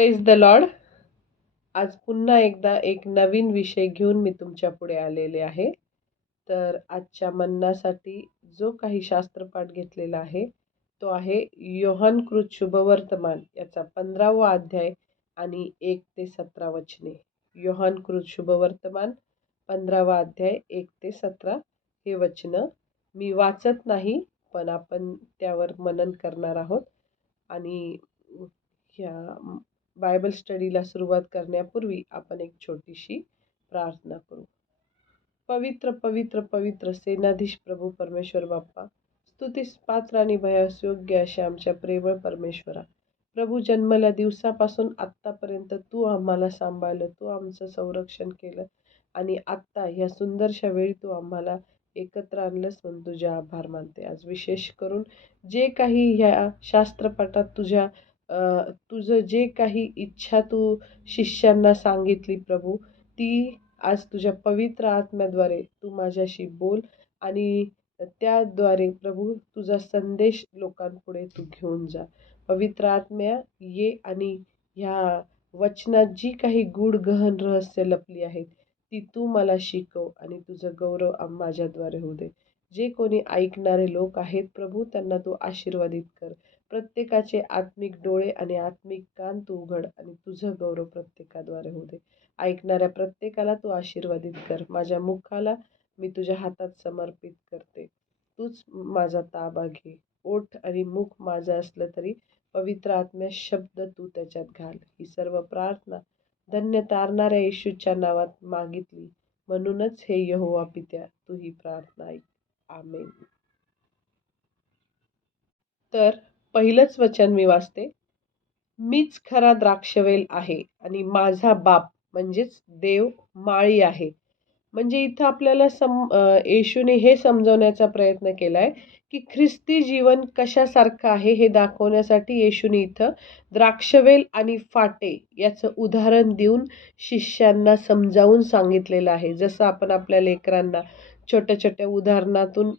Praise the Lord. आज पुन्हा एकदा एक नवीन विषय घेऊन मी तुमच्या पुढे आलेले आहे. तर आजच्या मन्नासाठी जो काही शास्त्रपाठ घेतलेला आहे तो आहे योहानकृत शुभवर्तमान याचा 15वा अध्याय आणि 1 ते 17 वचने. योहानकृत शुभवर्तमान 15वा अध्याय 1 ते 17 हे वचनं मी वाचत नाही, पण आपण त्यावर मनन करणार आहोत. आणि ह्या बायबल स्टडीला सुरुवात करण्यापूर्वी आपण एक छोटीशी प्रार्थना करू. पवित्र पवित्र पवित्र सेनाधीश प्रभू परमेश्वर बाप्पा, स्तुतीस पात्र आणि भयास योग्य अशा आमच्या प्रेमळ परमेश्वरा, प्रभू जन्मल्या दिवसापासून आत्तापर्यंत तू आम्हाला सांभाळलं, तू आमचं संरक्षण केलं आणि आत्ता ह्या सुंदरशा वेळी तू आम्हाला एकत्र आणलंस म्हणून तुझे आभार मानते. आज विशेष करून जे काही ह्या शास्त्रपाठात तुझं जे काही इच्छा तू शिष्यांना सांगितली प्रभू, ती आज तुझ्या पवित्र आत्म्याद्वारे तू माझ्याशी बोल आणि त्याद्वारे प्रभू तुझा संदेश लोकांपुढे तू घेऊन जा. पवित्र आत्म्या ये आणि ह्या वचनात जी काही गूढ गहन रहस्य लपली आहेत ती तू मला शिकव आणि तुझं गौरव माझ्याद्वारे होऊ दे. जे कोणी ऐकणारे लोक आहेत प्रभू, त्यांना तू आशीर्वादित कर. प्रत्येकाचे आत्मिक डोळे आणि आत्मिक कान तू उघड आणि तुझं गौरव प्रत्येकाद्वारे होऊ दे. ऐकणाऱ्या प्रत्येकाला तू आशीर्वादित कर. माझ्या मुखाला मी तुझ्या हातात समर्पित करते. तूच माझा ताबा घे. ओठ आणि मुख माझं असलं तरी पवित्र आत्म्या शब्द तू त्याच्यात घाल. ही सर्व प्रार्थना धन्य तारणाऱ्या येशूच्या नावात मागितली, म्हणूनच हे यहोवा पित्या तू ही प्रार्थना ऐक. आमेन. तर पहिलंच वचन मी वाचते. मीच खरा द्राक्षवेल आहे आणि माझा बाप म्हणजेच देव माळी आहे. म्हणजे इथं आपल्याला येशूने हे समजवण्याचा प्रयत्न केलाय की ख्रिस्ती जीवन कशासारखं आहे हे दाखवण्यासाठी येशूने इथं द्राक्षवेल आणि फाटे याचं उदाहरण देऊन शिष्यांना समजावून सांगितलेलं आहे. जसं आपण आपल्या लेकरांना छोट्या छोट्या उदाहरणातून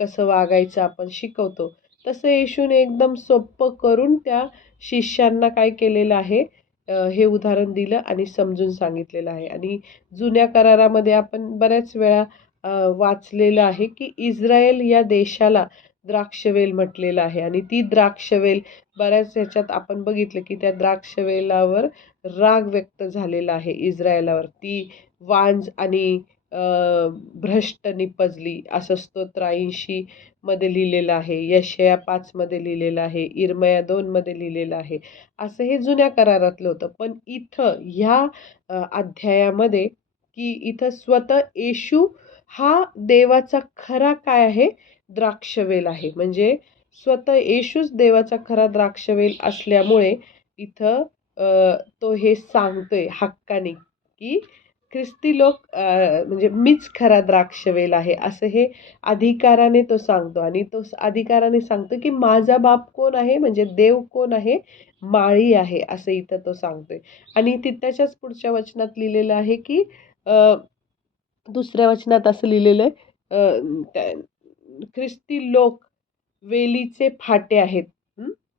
कसं वागायचं आपण शिकवतो, तसं येशूने एकदम सोपं करून त्या शिष्यांना काय केलेलं आहे, हे उदाहरण दिलं आणि समजून सांगितलेलं आहे. आणि जुन्या करारामध्ये आपण बऱ्याच वेळा वाचलेलं आहे की इस्रायल या देशाला द्राक्षवेल म्हटलेलं आहे. आणि ती द्राक्षवेल बऱ्याच ह्याच्यात आपण बघितलं की त्या द्राक्षवेलावर राग व्यक्त झालेला आहे इस्रायलावर. ती वांज आणि भ्रष्ट निपजली असं स्तोत्र 80 मध्ये लिहिलेलं आहे, यशया 5 मध्ये लिहिलेलं आहे, इर्मया 2 मध्ये लिहिलेलं आहे. असं हे जुन्या करारातलं होतं. पण इथं ह्या अध्यायामध्ये की इथं स्वतः येशू हा देवाचा खरा काय आहे, द्राक्षवेल आहे. म्हणजे स्वतः येशूच देवाचा खरा द्राक्षवेल असल्यामुळे इथं तो हे सांगतोय हक्काने की ख्रिस्ती लोक म्हणजे मीच खरा द्राक्षवेल आहे असं हे अधिकाराने तो सांगतो. आणि तो अधिकाराने सांगतो की माझा बाप कोण आहे, म्हणजे देव कोण आहे, माळी आहे असं इथं तो सांगतोय. आणि त्याच्याच पुढच्या वचनात लिहिलेलं आहे की दुसऱ्या वचनात असं लिहिलेलं आहे, ख्रिस्ती लोक वेलीचे फाटे आहेत.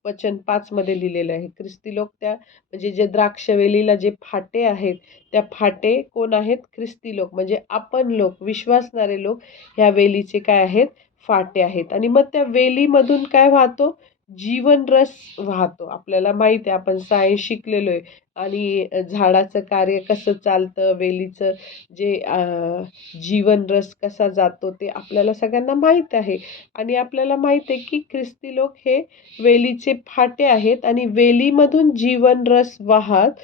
वचन 5 मध्ये लिहिलेलं आहे, ख्रिस्ती लोक त्या म्हणजे जे द्राक्षवेलीला जे फाटे आहेत त्या फाटे कोण आहेत, ख्रिस्ती लोक म्हणजे आपण लोक, विश्वासणारे लोक ह्या वेलीचे काय आहेत, फाटे आहेत. आणि मग त्या वेलीमधून काय वाहतो, जीवन रस वाहतो. आपल्याला माहिती आहे, आपण सायन्स शिकलेलो आहे. आणि झाडाचं कार्य कसं चालतं, वेलीचं जे जीवन रस कसा जातो ते आपल्याला सगळ्यांना माहीत आहे. आणि आपल्याला माहीत आहे की ख्रिस्ती लोक हे वेलीचे फाटे आहेत आणि वेलीमधून जीवन रस वाहत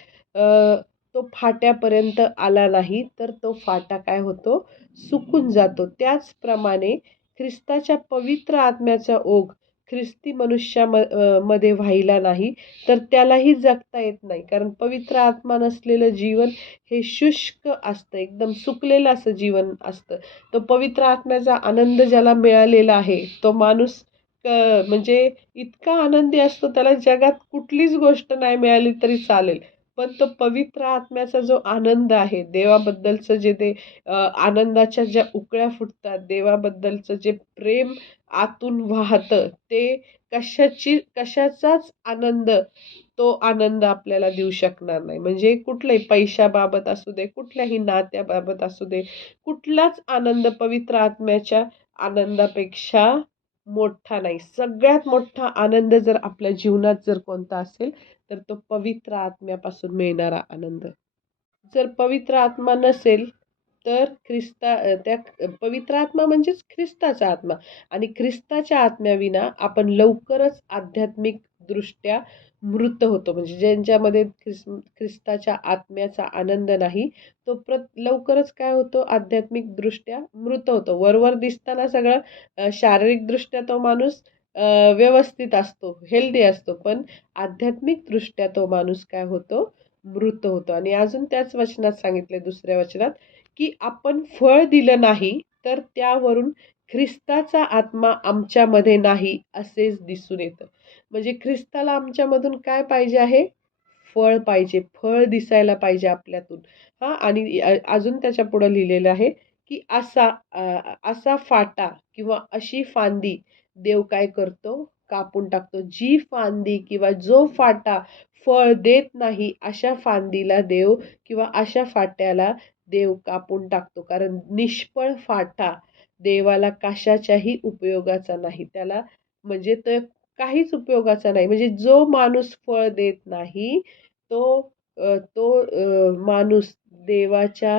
तो फाट्यापर्यंत आला नाही तर तो फाटा काय होतो, सुकून जातो. त्याचप्रमाणे ख्रिस्ताच्या पवित्र आत्म्याचा ओघ ख्रिस्ती मध्ये व्हायला नाही तर त्यालाही जगता येत नाही. कारण पवित्र आत्मा नसलेलं जीवन हे शुष्क असतं, एकदम सुकलेलं असं जीवन असतं. तो पवित्र आत्म्याचा आनंद ज्याला मिळालेला आहे तो माणूस म्हणजे इतका आनंदी असतो, त्याला जगात कुठलीच गोष्ट नाही मिळाली तरी चालेल. पण तो पवित्र आत्म्याचा जो आनंद आहे, देवाबद्दलचं जे ते आनंदाच्या ज्या उकळ्या फुटतात, देवाबद्दलचं जे प्रेम आतून वाहतं, ते कशाचाच आनंद तो आनंद आपल्याला देऊ शकणार नाही. म्हणजे कुठल्याही पैशाबाबत असू दे, कुठल्याही नात्याबाबत असू दे, कुठलाच आनंद पवित्र आत्म्याच्या आनंदापेक्षा मोठा नाही. सगळ्यात मोठा आनंद जर आपल्या जीवनात जर कोणता असेल, तर तो पवित्र आत्म्यापासून मिळणारा आनंद. जर पवित्र आत्मा नसेल, तर त्या पवित्र आत्मा म्हणजेच ख्रिस्ताचा आत्मा आणि ख्रिस्ताच्या आत्म्याविना आपण लवकरच आध्यात्मिकदृष्ट्या मृत होतो. म्हणजे ज्यांच्यामध्ये ख्रिस्ताच्या आत्म्याचा आनंद नाही, तो लवकरच काय होतो, आध्यात्मिकदृष्ट्या मृत होतो. वरवर दिसताना सगळं शारीरिकदृष्ट्या तो माणूस व्यवस्थित असतो, हेल्दी असतो, पण आध्यात्मिकदृष्ट्या तो माणूस काय होतो, मृत होतो. आणि अजून त्याच वचनात सांगितले, दुसऱ्या वचनात, की आपण फळ दिलं नाही तर त्यावरून ख्रिस्ताचा आत्मा आमच्यामध्ये नाही असेच दिसून येतं. म्हणजे ख्रिस्ताला आमच्यामधून काय पाहिजे आहे, फळ पाहिजे, फळ दिसायला पाहिजे आपल्यातून. हां, आणि अजून त्याच्या पुढं लिहिलेलं आहे, की असा फाटा किंवा अशी फांदी देव काय करतो, कापून टाकतो. जी फांदी किंवा जो फाटा फळ देत नाही, अशा फांदीला देव किंवा अशा फाट्याला देव कापून टाकतो. कारण निष्फळ फाटा देवाला कशाच्याही उपयोगाचा नाही. त्याला म्हणजे तो काहीच उपयोगाचा नाही. म्हणजे जो माणूस फळ देत नाही, तो माणूस देवाच्या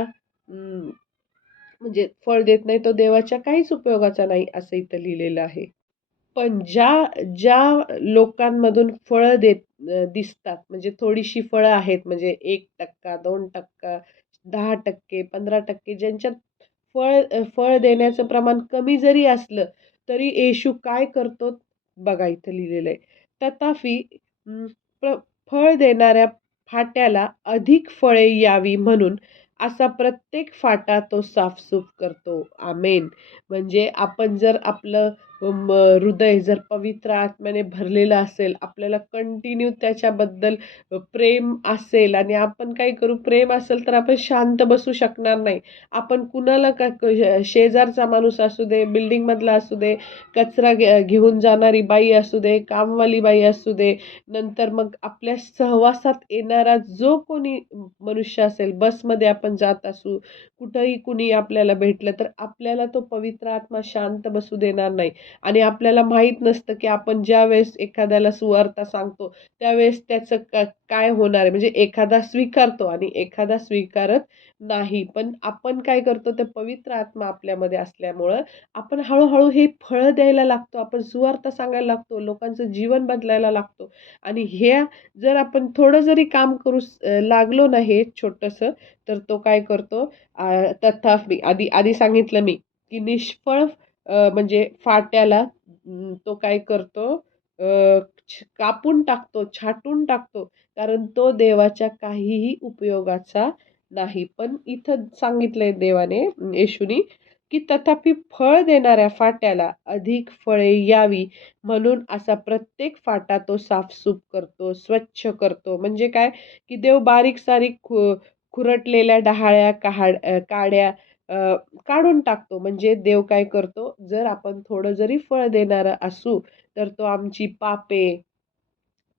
म्हणजे फळ देत नाही, तो देवाच्या काहीच उपयोगाचा नाही, असं इथं लिहिलेलं आहे. पण ज्या ज्या लोकांमधून फळं दिसतात, म्हणजे थोडीशी फळं आहेत, म्हणजे 1%, 2%, 10%, 15% ज्यांच्यात फळ देण्याचं प्रमाण कमी जरी असलं, तरी येशू काय करतो बघा, इथं लिहिलेलं आहे. तथापि अं, फळ देणाऱ्या फाट्याला अधिक फळे यावी म्हणून असा प्रत्येक फाटा तो साफसूफ करतो. आमेन. म्हणजे आपण जर आपलं हृदय जर पवित्र आत्म्याने भरलेलं असेल, आपल्याला कंटिन्यू त्याच्याबद्दल प्रेम असेल आणि आपण काय करू, प्रेम असेल तर आपण शांत बसू शकणार नाही. आपण कुणाला शेजारचा माणूस असू दे, बिल्डिंगमधला असू दे, कचरा घेऊन जाणारी बाई असू दे, कामवाली बाई असू दे, नंतर मग आपल्या सहवासात येणारा जो कोणी मनुष्य असेल, बसमध्ये आपण जात असू, कुठंही कुणी आपल्याला भेटलं, तर आपल्याला तो पवित्र आत्मा शांत बसू देणार नाही. आणि आपल्याला माहीत नसतं, की आपण ज्यावेळेस एखाद्याला सुवार्ता सांगतो, त्यावेळेस त्याचं काय होणार आहे. म्हणजे एखादा स्वीकारतो आणि एखादा स्वीकारत नाही. पण आपण काय करतो, ते पवित्र आत्मा आपल्यामध्ये असल्यामुळं आपण हळू हे फळं द्यायला लागतो. आपण सुवार्ता सांगायला लागतो, लोकांचं जीवन बदलायला लागतो. आणि जर आपण थोडं जरी काम करू लागलो ना हे छोटंसं, तर तो काय करतो, तथापि आधी आधी सांगितलं मी, की निष्फळ म्हणजे फाट्याला तो काय करतो, कापून टाकतो, छाटून टाकतो. कारण तो देवाच्या काहीही उपयोगाचा नाही. पण इथं सांगितलंय देवाने, येशूनी, की तथापि फळ देणाऱ्या फाट्याला अधिक फळे यावी म्हणून असा प्रत्येक फाटा तो साफसूफ करतो, स्वच्छ करतो. म्हणजे काय, की देव बारीक-सारीक खुरटलेल्या डहाळ्या, काड्या अ, काढून टाकतो. म्हणजे देव काय करतो, जर आपण थोडं जरी फळ देणारं असू, तर तो आमची पापे,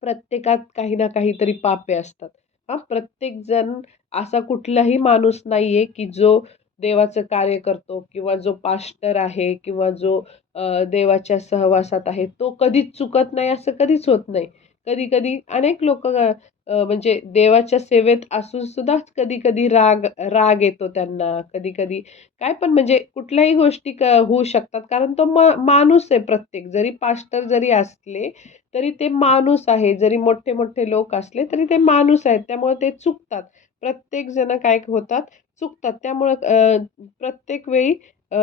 प्रत्येकात काही ना काहीतरी पापे असतात. हां, प्रत्येकजण असा कुठलाही माणूस नाहीये, की जो देवाचं कार्य करतो किंवा जो पास्टर आहे किंवा जो देवाच्या सहवासात आहे, तो कधीच चुकत नाही, असं कधीच होत नाही. कधी-कधी अनेक लोकं म्हणजे देवाच्या सेवेत असून सुद्धा कधी-कधी राग राग येतो त्यांना. कधी-कधी काय पण म्हणजे कुठल्याही गोष्टी होऊ शकतात. कारण तो माणूस आहे प्रत्येक. जरी पास्टर जरी असले, तरी ते माणूस आहे. जरी मोठे-मोठे लोक असले, तरी ते माणूस आहेत. त्यामुळे ते चुकतात. प्रत्येक जण काय होतात, चुकतात. त्यामुळं प्रत्येक वेळी अ,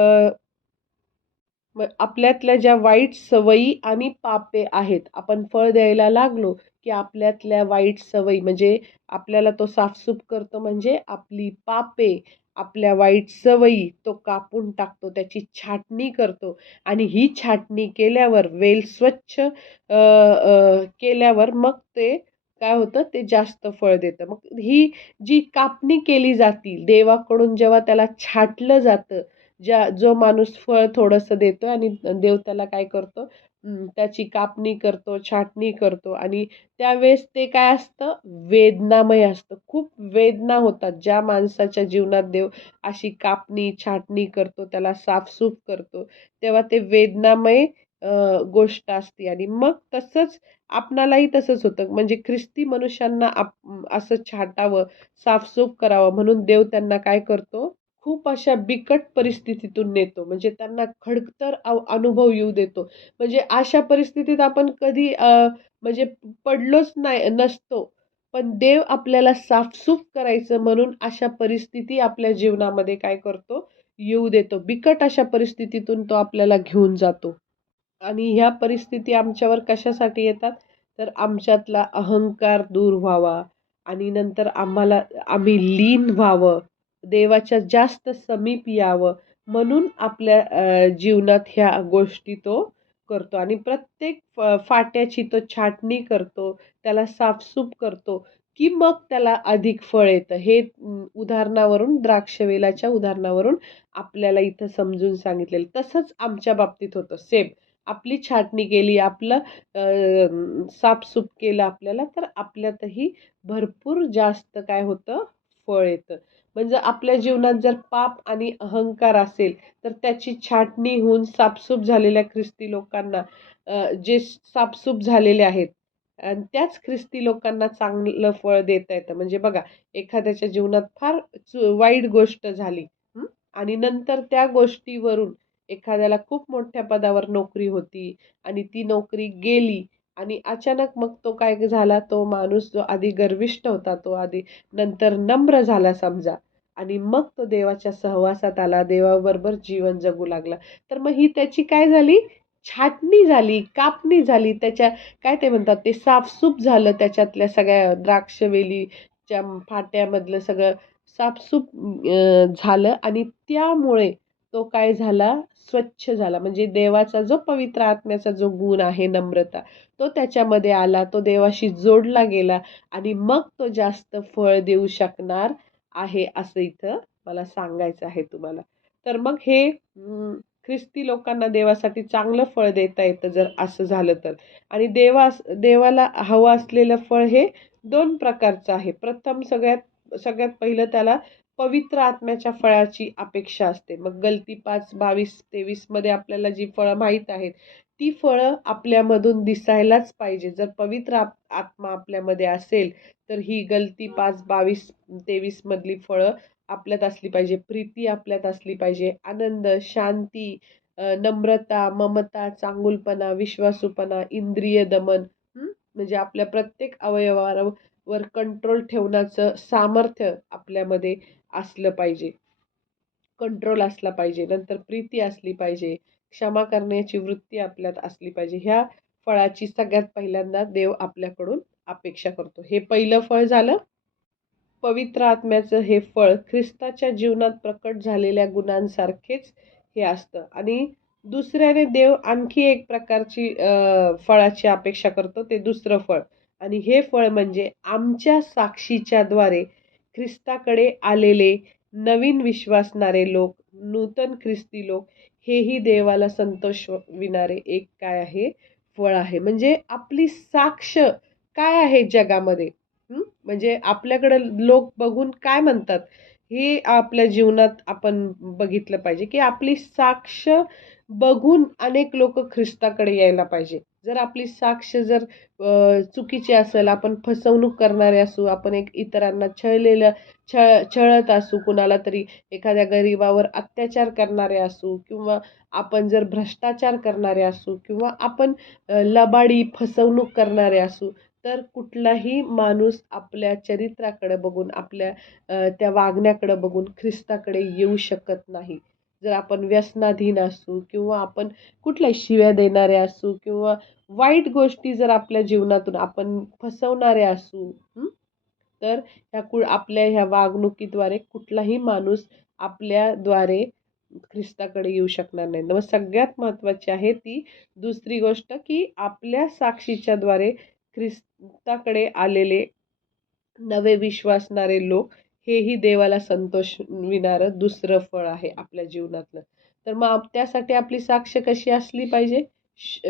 आपल्यातल्या ज्या वाईट सवयी आणि पापे आहेत, आपण फळ द्यायला लागलो, की आपल्यातल्या वाईट सवयी म्हणजे आपल्याला तो साफसूफ करतो, म्हणजे आपली पापे, आपल्या वाईट सवयी तो कापून टाकतो, त्याची छाटणी करतो आणि ही छाटणी केल्यावर वेल स्वच्छ केल्यावर मग ते काय होतं, ते जास्त फळ देतं. मग ही जी कापणी केली जाती देवाकडून, जेव्हा त्याला छाटलं जातं, जो माणूस फळ थोडंसं देतो आणि देव त्याला काय करतो, त्याची कापणी करतो, छाटणी करतो आणि त्यावेळेस ते काय असतं, वेदनामय असतं. खूप वेदना होतात. ज्या माणसाच्या जीवनात देव अशी कापणी, छाटणी करतो, त्याला साफसूफ करतो, तेव्हा ते वेदनामय गोष्ट असते आणि मग तसंच आपणालाही तसंच होतं. म्हणजे ख्रिस्ती मनुष्यांना असं छाटावं, साफसूफ करावं म्हणून देव त्यांना काय करतो, खूप अशा बिकट परिस्थितीतून नेतो. म्हणजे त्यांना खडतर अनुभव येऊ देतो. म्हणजे अशा परिस्थितीत आपण कधी म्हणजे पडलोच नाही नसतो. पण देव आपल्याला साफसूफ करायचं म्हणून अशा परिस्थिती आपल्या जीवनामध्ये काय करतो, येऊ देतो. बिकट अशा परिस्थितीतून तो आपल्याला घेऊन जातो. आणि ह्या परिस्थिती आमच्यावर कशासाठी येतात, तर आमच्यातला अहंकार दूर व्हावा आणि नंतर आम्ही लीन व्हावं, देवाच्या जास्त समीप यावं म्हणून आपल्या जीवनात ह्या गोष्टी तो करतो आणि प्रत्येक फाट्याची तो छाटणी करतो, त्याला साफसूफ करतो, की मग त्याला अधिक फळ येतं. हे उदाहरणावरून द्राक्षवेलाच्या उदाहरणावरून आपल्याला इथं समजून सांगितलेलं. तसंच आमच्या बाबतीत होतं सेम. आपली छाटणी केली, आपलं साफसूफ केलं आपल्याला, तर आपल्यातही भरपूर जास्त काय होतं, फळ येतं. म्हणजे आपल्या जीवनात जर पाप आणि अहंकार असेल, तर त्याची छाटणी होऊन साफसूफ झालेल्या ख्रिस्ती लोकांना जे साफसूफ झालेले आहेत आणि त्याच ख्रिस्ती लोकांना चांगलं फळ देता येतं. म्हणजे बघा, एखाद्याच्या जीवनात फार वाईट गोष्ट झाली, हं, आणि नंतर त्या गोष्टीवरून एखाद्याला खूप मोठ्या पदावर नोकरी होती आणि ती नोकरी गेली आणि अचानक मग तो काय झाला, तो माणूस जो आधी गर्विष्ठ होता, तो आधी नंतर नम्र झाला समजा आणि मग तो देवाच्या सहवासात आला, देवाबरोबर जीवन जगू लागला. तर मग ही त्याची काय झाली, छाटणी झाली, कापणी झाली. त्याच्या काय ते म्हणतात, ते साफसूफ झालं त्याच्यातल्या सगळ्या द्राक्षवेलीच्या फाट्यामधलं सगळं साफसूफ झालं आणि त्यामुळे तो काय झाला, स्वच्छ झाला. म्हणजे देवाचा जो पवित्र आत्म्याचा जो गुण आहे नम्रता, तो त्याच्यामध्ये आला, तो देवाशी जोडला गेला आणि मग तो जास्त फळ देऊ शकणार आहे, असं इथं मला सांगायचं आहे तुम्हाला. तर मग हे ख्रिस्ती लोकांना देवासाठी चांगलं फळ देता येतं जर असं झालं तर. आणि देवाला हवं असलेलं फळ हे 2 प्रकारचं आहे. प्रथम सगळ्यात सगळ्यात पहिलं त्याला पवित्र आत्म्याच्या फळाची अपेक्षा असते. मग गलती 5:22-23 मध्ये आपल्याला जी फळं माहीत आहेत, ती फळं आपल्यामधून दिसायलाच पाहिजे. जर पवित्र आत्मा आपल्यामध्ये असेल, तर ही गलती 5:22-23 मधली फळं आपल्यात असली पाहिजे. प्रीती आपल्यात असली पाहिजे. आनंद, शांती, नम्रता, ममता, चांगुलपणा, विश्वासूपणा, इंद्रिय दमन, म्हणजे आपल्या प्रत्येक अवयवावर कंट्रोल ठेवण्याचं सामर्थ्य आपल्यामध्ये असलं पाहिजे. कंट्रोल असला पाहिजे. नंतर प्रीती असली पाहिजे. क्षमा करण्याची वृत्ती आपल्यात असली पाहिजे. ह्या फळाची सगळ्यात पहिल्यांदा देव आपल्याकडून अपेक्षा करतो. हे पहिलं फळ झालं. पवित्र आत्म्याचं हे फळ ख्रिस्ताच्या जीवनात प्रकट झालेल्या गुणांसारखेच हे असतं आणि दुसऱ्याने देव आणखी एक प्रकारची फळाची अपेक्षा करतो, ते दुसरं फळ आणि हे फळ म्हणजे आमच्या साक्षीच्याद्वारे ख्रिस्ताकडे आलेले नवीन विश्वासणारे लोक, नूतन ख्रिस्ती लोक, हेही देवाला संतोषविणारे एक काय आहे, फळ आहे. म्हणजे आपली साक्ष काय आहे जगामध्ये, म्हणजे आपल्याकडं लोक बघून काय म्हणतात, हे आपल्या जीवनात आपण बघितलं पाहिजे, की आपली साक्ष बघून अनेक लोक ख्रिस्ताकडे यायला पाहिजे. जर आपली साक्ष जर चुकीची असेल, आपण फसवणूक करणारे असू, आपण इतरांना छळत असू, कुणाला तरी एखाद्या गरीबावर अत्याचार करणारे असू किंवा आपण जर भ्रष्टाचार करणारे असू किंवा आपण लबाडी फसवणूक करणारे असू, तर कुठलाही माणूस आपल्या चरित्राकडे बघून, आपल्या त्या वागण्याकडे बघून ख्रिस्ताकडे येऊ शकत नाही. जर आपण व्यसनाधीन असू किंवा आपण कुठल्याही शिव्या देणारे असू किंवा वाईट गोष्टी जर आपल्या जीवनातून आपण फसवणारे असू, तर आपल्या ह्या वागणुकीद्वारे कुठलाही माणूस आपल्याद्वारे ख्रिस्ताकडे येऊ शकणार नाही. मग सगळ्यात महत्त्वाची आहे ती दुसरी गोष्ट, की आपल्या साक्षीच्याद्वारे ख्रिस्ताकडे आलेले नवे विश्वासणारे लोक, हेही देवाला संतोषविणारं दुसरं फळ आहे आपल्या जीवनातलं. तर मग त्यासाठी आपली साक्ष कशी असली पाहिजे?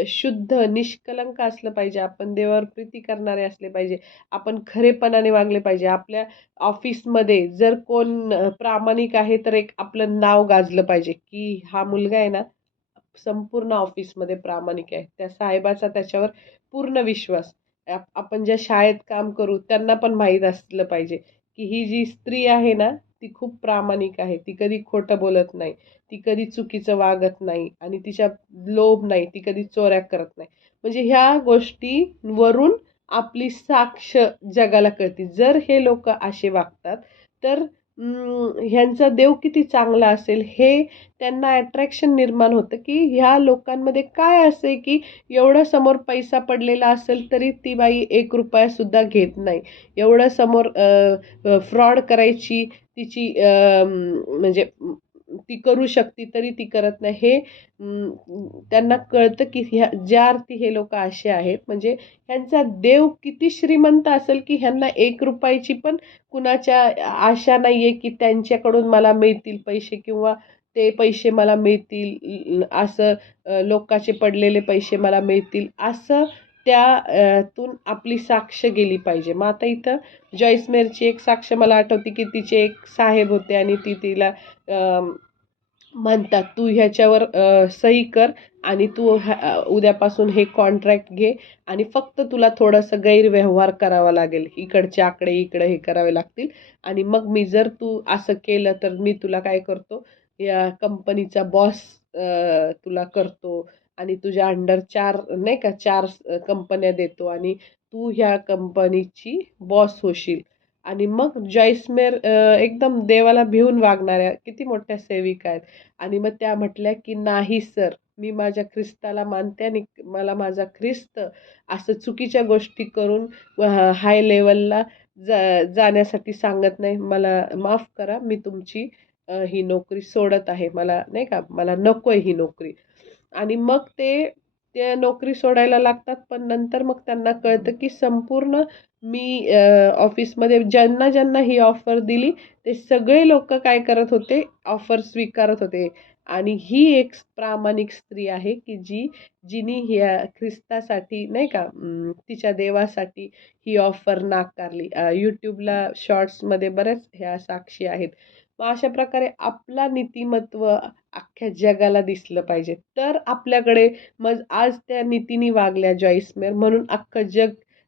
शुद्ध निष्कलंक असलं पाहिजे. आपण देवावर प्रीती करणारे असले पाहिजे. आपण खरेपणाने वागले पाहिजे. आपल्या ऑफिसमध्ये जर कोण प्रामाणिक आहे तर एक आपलं नाव गाजलं पाहिजे, की हा मुलगा आहे ना संपूर्ण ऑफिसमध्ये प्रामाणिक आहे. त्या साहेबाचा त्याच्यावर पूर्ण विश्वास. आपण ज्या शाळेत काम करू त्यांना पण माहीत असलं पाहिजे, की ही जी स्त्री आहे ना, ती खूप प्रामाणिक आहे. ती कधी खोटं बोलत नाही. ती कधी चुकीचं वागत नाही आणि तिच्यात लोभ नाही. ती कधी चोऱ्या करत नाही. म्हणजे ह्या गोष्टीवरून आपली साक्ष जगाला कळते. जर हे लोकं असे वागतात, तर ह्यांचा देव किती चांगला असेल हे त्यांना अट्रॅक्शन निर्माण होतं, की ह्या लोकांमध्ये काय असं आहे, की एवढं समोर पैसा पडलेला असेल तरी ती बाई ₹1 सुद्धा घेत नाही. एवढं समोर फ्रॉड करायची तिची म्हणजे ती करू शकते तरी ती करत नाही. हे त्यांना कळतं, की ज्या अर्थी हे लोकं असे आहेत म्हणजे ह्यांचा देव किती श्रीमंत असेल, की ह्यांना ₹1 ची पण कुणाच्या आशा नाहीये, की त्यांच्याकडून मला मिळतील पैसे किंवा ते पैसे मला मिळतील असं लोकाचे पडलेले पैसे मला मिळतील असं तून आपली साक्ष गेली पाहिजे. मग आता इथं जॉईस मेयरची एक साक्ष मला आठवते, की तिचे एक साहेब होते आणि तिला म्हणतात, "तू ह्याच्यावर सही कर आणि तू उद्यापासून हे कॉन्ट्रॅक्ट घे आणि फक्त तुला थोडंसं गैरव्यवहार करावा लागेल. इकडचे आकडे इकडे हे करावे लागतील आणि मग मी जर तू असं केलं तर मी तुला काय करतो, या कंपनीचा बॉस तुला करतो आणि तुझ्या अंडर 4 नाही का 4 कंपन्या देतो आणि तू ह्या कंपनीची बॉस होशील." आणि मग जॉईस मेयर एकदम देवाला भिवून वागणाऱ्या किती मोठ्या सेविका आहेत. आणि मग त्या म्हटल्या, की "नाही सर, मी माझ्या ख्रिस्ताला मानते आणि मला माझा ख्रिस्त असं चुकीच्या गोष्टी करून हाय लेव्हलला जाण्यासाठी सांगत नाही. मला माफ करा, मी तुमची ही नोकरी सोडत आहे. मला नाही का, मला नकोय ही नोकरी." आणि मग ते नोकरी सोडायला लागतात. पण नंतर मग त्यांना कळतं, की संपूर्ण मी ऑफिसमध्ये ज्यांना ही ऑफर दिली, ते सगळे लोकं काय करत होते, ऑफर स्वीकारत होते. आणि ही एक प्रामाणिक स्त्री आहे, की जिनी ह्या ख्रिस्तासाठी नाही का तिच्या देवासाठी ही ऑफर नाकारली. YouTubeला शॉर्ट्समध्ये बऱ्याच ह्या साक्षी आहेत. मग अशा प्रकारे आपला नीतिमत्व अख्ख्या जगाला दिसलं पाहिजे. तर आपल्याकडे मग आज त्या नीतीने वागल्या जॉईस मेयर म्हणून अख्खं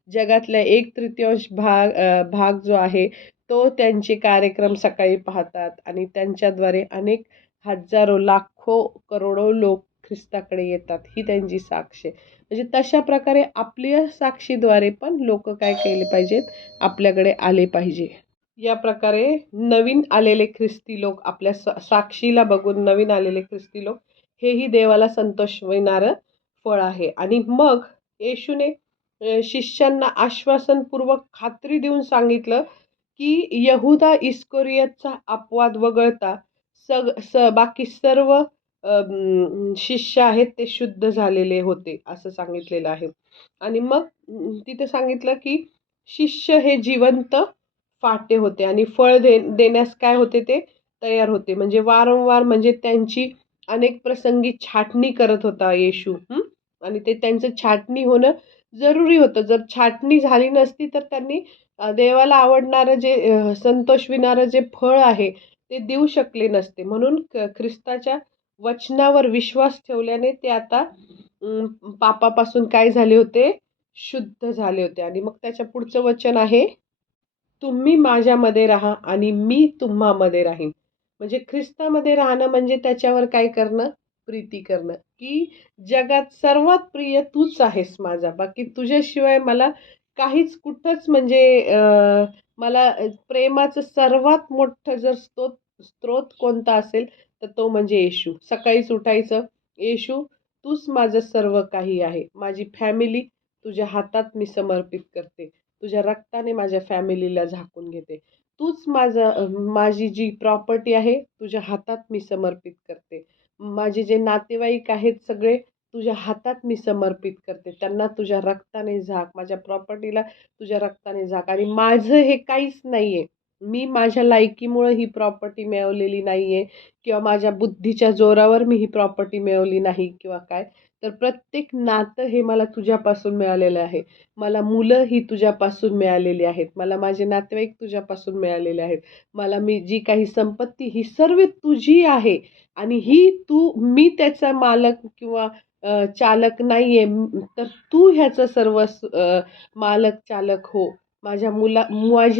जगातल्या 1/3 भाग जो आहे, तो त्यांचे कार्यक्रम सकाळी पाहतात आणि त्यांच्याद्वारे अनेक हजारो, लाखो, करोडो लोक ख्रिस्ताकडे येतात. ही त्यांची साक्ष आहे. म्हणजे तशा प्रकारे आपल्या साक्षीद्वारे पण लोकं काय केले पाहिजेत, आपल्याकडे आले पाहिजे. या प्रकारे नवीन आलेले ख्रिस्ती लोक आपल्या साक्षीला बघून नवीन आलेले ख्रिस्ती लोक हेही देवाला संतोषविणारं फळ आहे. आणि मग येशूने शिष्यांना आश्वासनपूर्वक खात्री देऊन सांगितलं, की यहुदा इस्करियोतचा अपवाद वगळता बाकी सर्व शिष्य आहेत ते शुद्ध झालेले होते असं सांगितलेलं आहे. आणि मग तिथे सांगितलं, की शिष्य हे जिवंत फाटे होते आणि फळ देण्यास काय होते ते तयार होते. म्हणजे वारंवार म्हणजे त्यांची अनेक प्रसंगी छाटणी करत होता येशू. आणि ते त्यांचं छाटणी होणं जरुरी होतं. जर छाटणी झाली नसती तर त्यांनी देवाला आवडणारं जे संतोषविणारं जे फळ आहे ते देऊ शकले नसते. म्हणून ख्रिस्ताच्या वचनावर विश्वास ठेवल्याने ते आता पापापासून काय झाले होते? शुद्ध झाले होते. आणि मग त्याच्या पुढचं वचन आहे, तुम्ही माझ्यामध्ये राहा आणि मी तुम्हामध्ये राहीन. म्हणजे ख्रिस्तामध्ये राहणं म्हणजे त्याच्यावर काय करणं? प्रीती करणं, की जगात सर्वात प्रिय तूच आहेस माझा. बाकी तुझ्याशिवाय मला काहीच कुठंच म्हणजे मला प्रेमाचं सर्वात मोठं जर स्रोत कोणता असेल तर तो म्हणजे येशू. सकाळीच उठायचं, येशू तूच माझं सर्व काही आहे. माझी फॅमिली तुझ्या हातात मी समर्पित करते. तुझ्या रक्ताने माझ्या फॅमिलीला झाकून घेते. तूच माझी जी प्रॉपर्टी आहे तुझ्या हातात मी समर्पित करते. माझे जे नातेवाईक आहेत सगळे तुझ्या हातात मी समर्पित करते. त्यांना तुझ्या रक्ताने झाक. माझ्या प्रॉपर्टीला तुझ्या रक्ताने झाक. आणि माझं हे काहीच नाहीये. मी माझ्या लायकीमुळं ही प्रॉपर्टी मिळवलेली नाहीये किंवा माझ्या बुद्धीच्या जोरावर मी ही प्रॉपर्टी मिळवली नाही किंवा काय. तर प्रत्येक नातं हे मला तुझ्यापासून मिळालेलं आहे. मला मुलं ही तुझ्यापासून मिळालेली आहेत. मला माझे नातेवाईक तुझ्यापासून मिळालेले आहेत. मला जी काही संपत्ती ही सर्व तुझी आहे आणि मी त्याचा मालक किंवा चालक नाहीये. तर तू ह्याचं सर्व मालक, चालक हो. माझी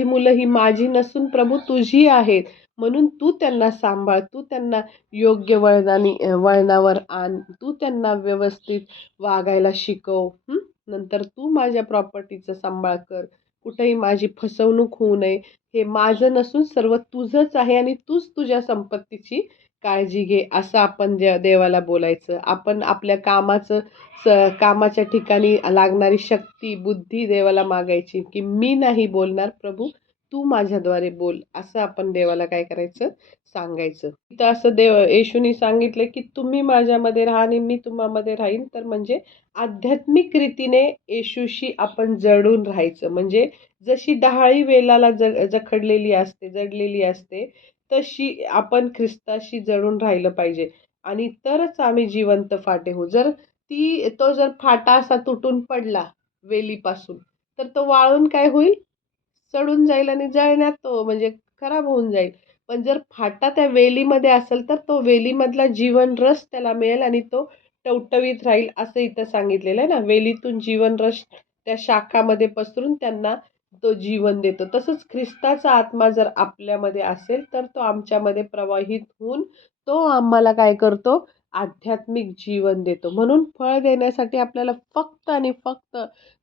मुलं ही माझी नसून प्रभू तुझी आहेत. म्हणून तू त्यांना सांभाळ. तू त्यांना योग्य वळणावर आण. तू त्यांना व्यवस्थित वागायला शिकव. नंतर तू माझ्या प्रॉपर्टीचा सांभाळ कर. कुठेही माझी फसवणूक होऊ नये. हे माझं नसून सर्व तुझंच आहे आणि तूच तुझ्या संपत्तीची काळजी घे, असं आपण देवाला बोलायचं. आपण आपल्या कामाच्या ठिकाणी लागणारी शक्ती, बुद्धी देवाला मागायची, की मी नाही बोलणार प्रभू, तू माझ्याद्वारे बोल, असं आपण देवाला काय करायचं, सांगायचं. तर असं येशूनी सांगितलं, की तुम्ही माझ्यामध्ये राहा आणि मी तुम्हामध्ये राहीन. तर म्हणजे आध्यात्मिक रीतीने येशूशी आपण जडून राहायचं. म्हणजे जशी डहाळी वेलाला जडलेली असते, तशी आपण ख्रिस्ताशी जडून राहिलं पाहिजे आणि तरच आम्ही जिवंत फाटे होऊ. तो जर फाटा असा तुटून पडला वेलीपासून, तर तो वाळून काय होईल? सडून जाईल आणि जळण्यात तो म्हणजे खराब होऊन जाईल. पण जर फाटा त्या वेलीमध्ये असेल, तर तो वेलीमधला जीवन रस त्याला मिळेल आणि तो टवटवीत राहील, असं इथं सांगितलेलं आहे ना. वेलीतून जीवन रस त्या शाखामध्ये पसरून त्यांना तो जीवन देतो. तसंच ख्रिस्ताचा आत्मा जर आपल्यामध्ये असेल, तर तो आमच्यामध्ये प्रवाहित होऊन तो आम्हाला काय करतो? आध्यात्मिक जीवन देतो. म्हणून फळ देण्यासाठी आपल्याला फक्त आणि फक्त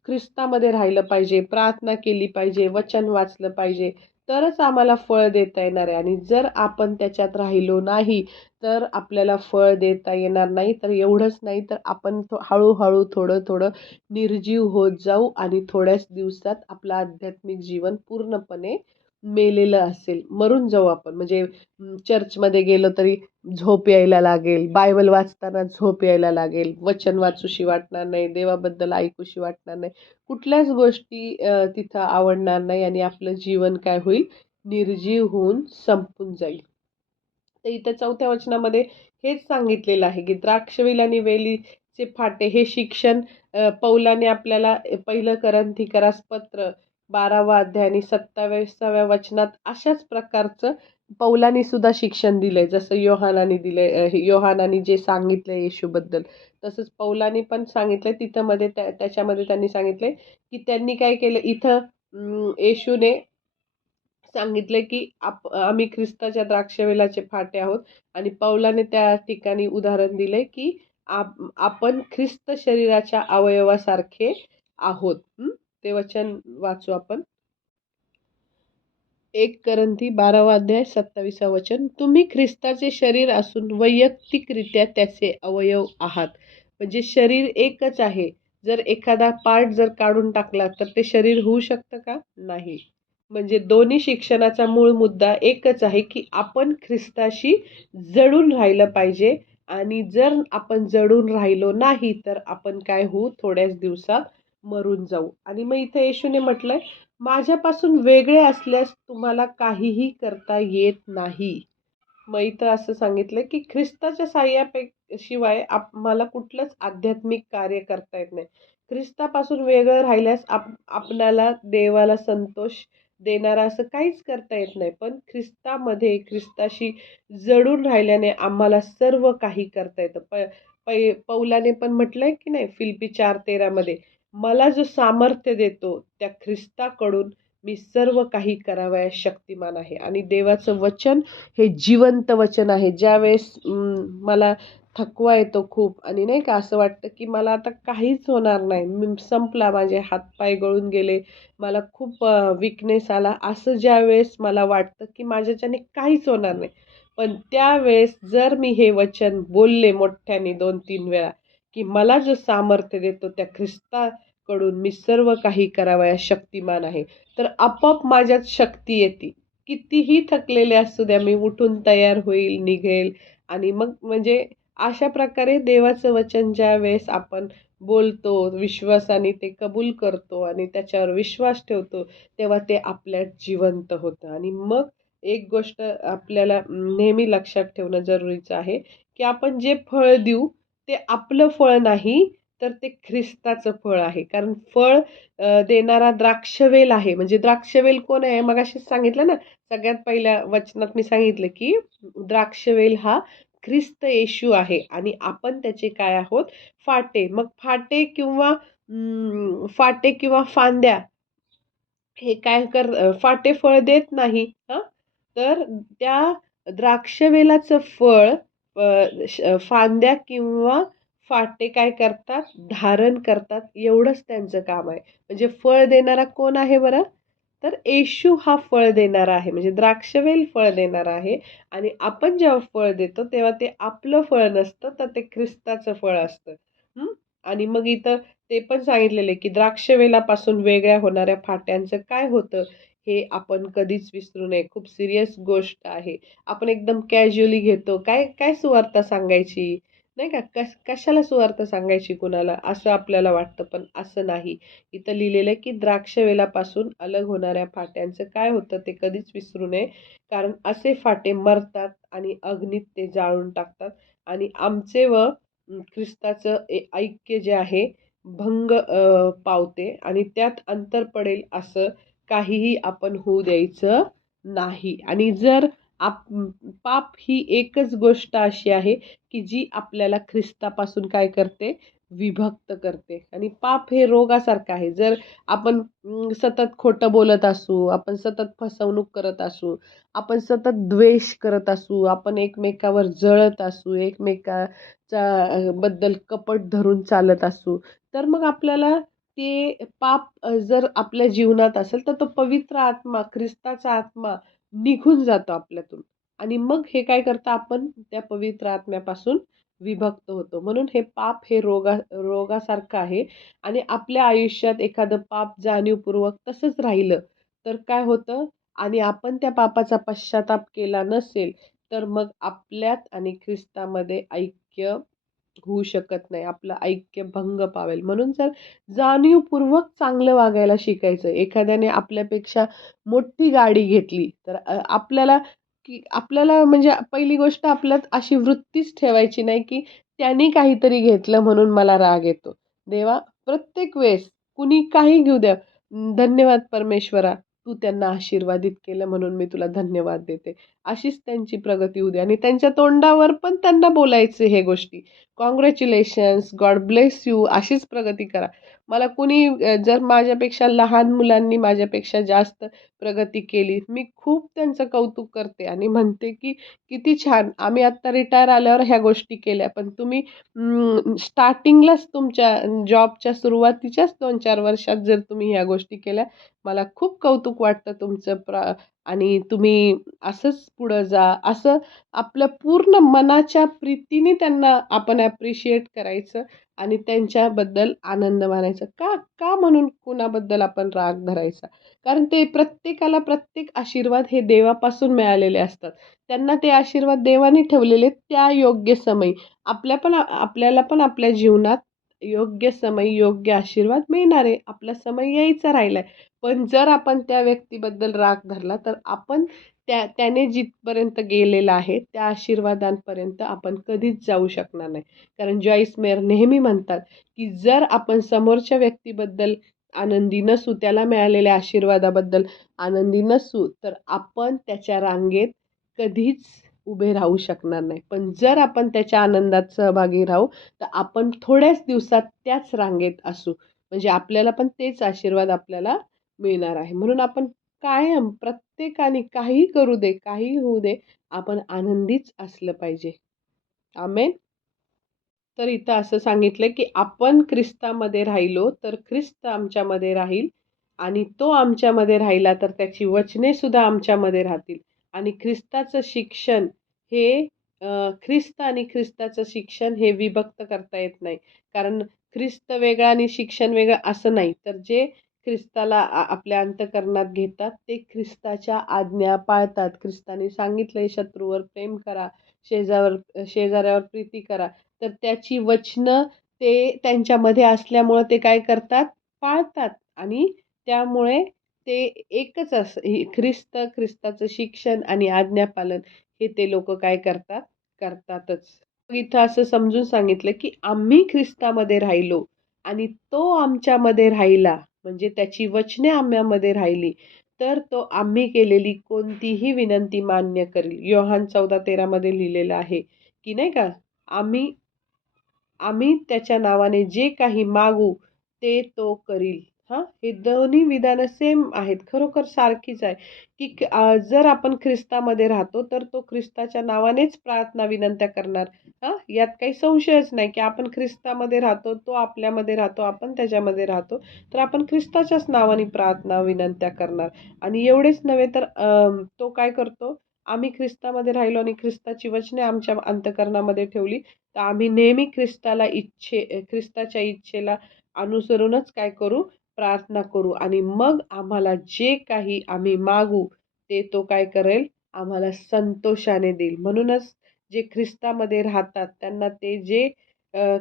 ख्रिस्तामध्ये राहिलं पाहिजे, प्रार्थना केली पाहिजे, वचन वाचलं पाहिजे, तरच आम्हाला फळ देता येणार आहे. आणि जर आपण त्याच्यात राहिलो नाही, तर आपल्याला फळ देता येणार नाही. तर एवढंच नाही, तर आपण हळूहळू थोडं निर्जीव होत जाऊ आणि थोड्याच दिवसात आपलं आध्यात्मिक जीवन पूर्णपणे मेलेलं असेल, मरून जाऊ आपण. म्हणजे चर्चमध्ये गेलो तरी झोप यायला लागेल, बायबल वाचताना झोप यायला लागेल, वचन वाचूशी वाटणार नाही, देवाबद्दल ऐकूशी वाटणार नाही, कुठल्याच गोष्टी तिथं आवडणार नाही आणि आपलं जीवन काय होईल? निर्जीव होऊन संपून जाईल. तर इथं 4थ्या वचनामध्ये हेच सांगितलेलं आहे, की द्राक्षवेल आणि वेलीचे फाटे हे शिक्षण पौलाने आपल्याला 1 कोरिन्थीकरास पत्र 12वा अध्याय आणि 27व्या वचनात अशाच प्रकारचं पौलाने सुद्धा शिक्षण दिलंय. जसं योहानाने दिलंय, योहानाने जे सांगितलंय येशूबद्दल, तसंच पौलाने पण सांगितलंय. त्याच्यामध्ये त्यांनी सांगितलंय, की त्यांनी काय केलं इथं येशूने सांगितलं, की आम्ही ख्रिस्ताच्या द्राक्षवेलाचे फाटे आहोत आणि पौलाने त्या ठिकाणी उदाहरण दिलंय, की आपण ख्रिस्त शरीराच्या अवयवासारखे आहोत. ते वचन वाचू आपण. 1 कोरिन्थी 12वा अध्याय 27 वचन. तुम्ही ख्रिस्ताचे शरीर असून वैयक्तिकरित्या त्याचे अवयव आहात. म्हणजे शरीर एकच आहे. जर एखादा पार्ट जर काढून टाकला, तर ते शरीर होऊ शकतं का? नाही. म्हणजे दोन्ही शिक्षणाचा मूळ मुद्दा एकच आहे, की आपण ख्रिस्ताशी जडून राहिलं पाहिजे आणि जर आपण जडून राहिलो नाही, तर आपण काय होऊ? थोड्याच दिवसात मरून जाऊ. आणि मग इथे येशूने म्हटलंय, माझ्यापासून वेगळे असल्यास तुम्हाला काहीही करता येत नाही. मग इथं असं सांगितलं, की ख्रिस्ताच्या शिवाय मला कुठलंच आध्यात्मिक कार्य करता येत नाही. ख्रिस्तापासून वेगळं राहिल्यास आपल्याला देवाला संतोष देणारं असं काहीच करता येत नाही. पण ख्रिस्ताशी जडून राहिल्याने आम्हाला सर्व काही करता येतं. पौलाने पण म्हटलंय की नाही फिलिप्पी 4:13 मध्ये, मला जो सामर्थ्य देतो त्या ख्रिस्ताकडून मी सर्व काही करावयास शक्तिमान आहे. आणि देवाचं वचन हे जिवंत वचन आहे. ज्यावेळेस मला थकवा येतो खूप आणि नाही का असं वाटतं, की मला आता काहीच होणार नाही, संपला, माझे हातपाय गळून गेले, मला खूप विकनेस आला, असं ज्यावेळेस मला वाटतं, की माझ्याच्याने काहीच होणार नाही, पण त्यावेळेस जर मी हे वचन बोलले मोठ्याने 2-3 वेळा, की मला जो सामर्थ्य देतो त्या ख्रिस्ताकडून मी सर्व काही करावयास शक्तिमान आहे, तर आपोआप माझ्यात शक्ती येते. कितीही थकलेले असू द्या, मी उठून तयार होईल, निघेल. आणि मग म्हणजे अशा प्रकारे देवाचं वचन ज्यावेळेस आपण बोलतो, विश्वासाने ते कबूल करतो आणि त्याच्यावर विश्वास ठेवतो, तेव्हा ते आपल्यात जिवंत होतं. आणि मग एक गोष्ट आपल्याला नेहमी लक्षात ठेवणं जरुरीचं आहे, की आपण जे फळ देऊ ते आपलं फळ नाही, तर ते ख्रिस्ताचं फळ आहे. कारण फळ देणारा द्राक्षवेल आहे. म्हणजे द्राक्षवेल कोण आहे? मगाशीच सांगितलं ना, सगळ्यात पहिल्या वचनात मी सांगितलं, की द्राक्षवेल हा ख्रिस्त येशू आहे आणि आपण त्याचे काय आहोत? फाटे. मग फाटे किंवा फांद्या हे फाटे फळ देत नाही हां. तर त्या द्राक्षवेलाचं फळ फांद्या किंवा फाटे काय करतात? धारण करतात. एवढंच त्यांचं काम आहे. म्हणजे फळ देणारा कोण आहे बरं? तर येशू हा फळ देणारा आहे. म्हणजे द्राक्षवेल फळ देणारा आहे आणि आपण जेव्हा फळ देतो, तेव्हा ते आपलं फळ नसतं, तर ते ख्रिस्ताचं फळ असतं. हं. आणि मग इथं ते पण सांगितलेलं आहे, की द्राक्षवेलापासून वेगळ्या होणाऱ्या फाट्यांचं काय होतं, हे आपण कधीच विसरू नये. खूप सीरियस गोष्ट आहे. आपण एकदम कॅज्युअली घेतो. काय काय सुवार्ता सांगायची, नाही का? कशाला सुवार्ता सांगायची कुणाला, असं आपल्याला वाटतं, पण असं नाही. इथं लिहिलेलं आहे, की द्राक्षवेलापासून अलग होणाऱ्या फाट्यांचं काय होतं, ते कधीच विसरू नये. कारण असे फाटे मरतात आणि अग्नीत ते जाळून टाकतात आणि आमचे व ख्रिस्ताचं ऐक्य जे आहे भंग पावते आणि त्यात अंतर पडेल असं काहीही आपण होऊ द्यायचं नाही. आणि जर आप पाप ही एकच गोष्ट अशी आहे, की जी आपल्याला ख्रिस्तापासून काय करते? विभक्त करते. आणि पाप हे रोगासारखं आहे. जर आपण सतत खोटं बोलत असू, आपण सतत फसवणूक करत असू, आपण सतत द्वेष करत असू, आपण एकमेकावर जळत असू, बद्दल कपट धरून चालत असू, तर मग आपल्याला ते पाप जर आपल्या जीवनात असेल, तर तो पवित्र आत्मा, ख्रिस्ताचा आत्मा निघून जातो आपल्यातून आणि मग हे काय करतं आपण त्या पवित्र आत्म्यापासून विभक्त होतो. म्हणून हे पाप हे रोगासारखं आहे आणि आपल्या आयुष्यात एखादं पाप जाणीवपूर्वक तसंच राहिलं, तर काय होतं आणि आपण त्या पापाचा पश्चाताप केला नसेल, तर मग आपल्यात आणि ख्रिस्तामध्ये ऐक्य होऊ शकत नाही. आपलं ऐक्य भंग पावेल. म्हणून जर जाणीवपूर्वक चांगलं वागायला शिकायचं. एखाद्याने आपल्यापेक्षा मोठी गाडी घेतली, तर आपल्याला म्हणजे पहिली गोष्ट आपल्यात अशी वृत्तीच ठेवायची नाही, की त्याने काहीतरी घेतलं म्हणून मला राग येतो. देवा, प्रत्येक वेळेस कुणी काही घेऊ द्या. धन्यवाद परमेश्वरा, तू त्यांना आशीर्वादित केलं म्हणून मी तुला धन्यवाद देते. अशीच त्यांची प्रगती होऊ दे आणि त्यांच्या तोंडावर पण त्यांना बोलायचे हे गोष्टी. कॉन्ग्रॅच्युलेशन्स, गॉड ब्लेस यू अशीच प्रगती करा. मला कुणी जर माझ्यापेक्षा लहान मुलांनी माझ्यापेक्षा जास्त प्रगती केली, मी खूप त्यांचं कौतुक करते आणि म्हणते, की किती छान. आम्ही आत्ता रिटायर आल्यावर ह्या गोष्टी केल्या. पण तुम्ही स्टार्टिंगलाच तुमच्या जॉबच्या सुरुवातीच्याच 2-4 वर्षात जर तुम्ही ह्या गोष्टी केल्या, मला खूप कौतुक वाटतं तुमचं आणि तुम्ही असंच पुढं जा. असं आपल्या पूर्ण मनाच्या प्रीतीने त्यांना आपण ॲप्रिशिएट करायचं आणि त्यांच्याबद्दल आनंद मानायचा. का का म्हणून कुणाबद्दल आपण राग धरायचा? कारण ते प्रत्येकाला प्रत्येक आशीर्वाद हे देवापासून मिळालेले असतात. त्यांना ते आशीर्वाद देवाने ठेवलेले त्या योग्य समयी. आपल्याला पण आपल्या जीवनात योग्य समय, योग्य आशीर्वाद मिळणार आहे. आपला समय यायचा राहिलाय. पण जर आपण त्या व्यक्तीबद्दल राग धरला, तर आपण त्याने जिथपर्यंत गेलेला आहे, त्या आशीर्वादांपर्यंत आपण कधीच जाऊ शकणार नाही. कारण जॉइस मेयर नेहमी म्हणतात, की जर आपण समोरच्या व्यक्तीबद्दल आनंदी नसू, त्याला मिळालेल्या आशीर्वादाबद्दल आनंदी नसू, तर आपण त्याच्या रांगेत कधीच उभे राहू शकणार नाही. पण जर आपण त्याच्या आनंदात सहभागी राहू, तर आपण थोड्याच दिवसात त्याच रांगेत असू. म्हणजे आपल्याला पण तेच आशीर्वाद आपल्याला मिळणार आहे. म्हणून आपण कायम प्रत्येकाने काहीही करू दे, काहीही होऊ दे, आपण आनंदीच असलं पाहिजे. आमेन. तर इथं असं सांगितलंय, की आपण ख्रिस्तामध्ये राहिलो, तर ख्रिस्त आमच्यामध्ये राहील आणि तो आमच्यामध्ये राहिला, तर त्याची वचने सुद्धा आमच्यामध्ये राहतील. आणि ख्रिस्ताचं शिक्षण हे ख्रिस्त आणि ख्रिस्ताचं शिक्षण हे विभक्त करता येत नाही. कारण ख्रिस्त वेगळा आणि शिक्षण वेगळं असं नाही. तर जे ख्रिस्ताला आपल्या अंतःकरणात घेतात, ते ख्रिस्ताच्या आज्ञा पाळतात. ख्रिस्ताने सांगितलंय, शत्रूवर प्रेम करा, शेजाऱ्यावर प्रीती करा. तर त्याची वचनं ते त्यांच्यामध्ये असल्यामुळं ते काय करतात? पाळतात आणि त्यामुळे ते एकच ख्रिस्ताचं शिक्षण आणि आज्ञापालन हे ते लोकं काय करतात? करतातच. इथं असं समजून सांगितलं, की आम्ही ख्रिस्तामध्ये राहिलो आणि तो आमच्यामध्ये राहिला, म्हणजे त्याची वचने आम्हामध्ये राहिली, तर तो आम्ही केलेली कोणतीही विनंती मान्य करेल. योहान 14:13 मध्ये लिहिलेलं आहे, की नाही का, आम्ही आम्ही त्याच्या नावाने जे काही मागू ते तो करील. हां, हे दोन्ही विधानं सेम आहेत. खरोखर सारखीच आहे, की जर आपण ख्रिस्तामध्ये राहतो, तर तो ख्रिस्ताच्या नावानेच प्रार्थना विनंत्या करणार. हां, यात काही संशयच नाही, की आपण ख्रिस्तामध्ये राहतो, तो आपल्यामध्ये राहतो, आपण त्याच्यामध्ये राहतो. तर आपण ख्रिस्ताच्याच नावाने प्रार्थना विनंत्या करणार. आणि एवढेच नव्हे तर तो काय करतो, आम्ही ख्रिस्तामध्ये राहिलो आणि ख्रिस्ताची वचने आमच्या अंतःकरणामध्ये ठेवली, तर आम्ही नेहमी ख्रिस्ताच्या इच्छेला अनुसरूनच काय करू, प्रार्थना करू आणि मग आम्हाला जे काही आम्ही मागू ते तो काय करेल, आम्हाला संतोषाने देईल. म्हणूनच जे ख्रिस्तामध्ये राहतात त्यांना ते जे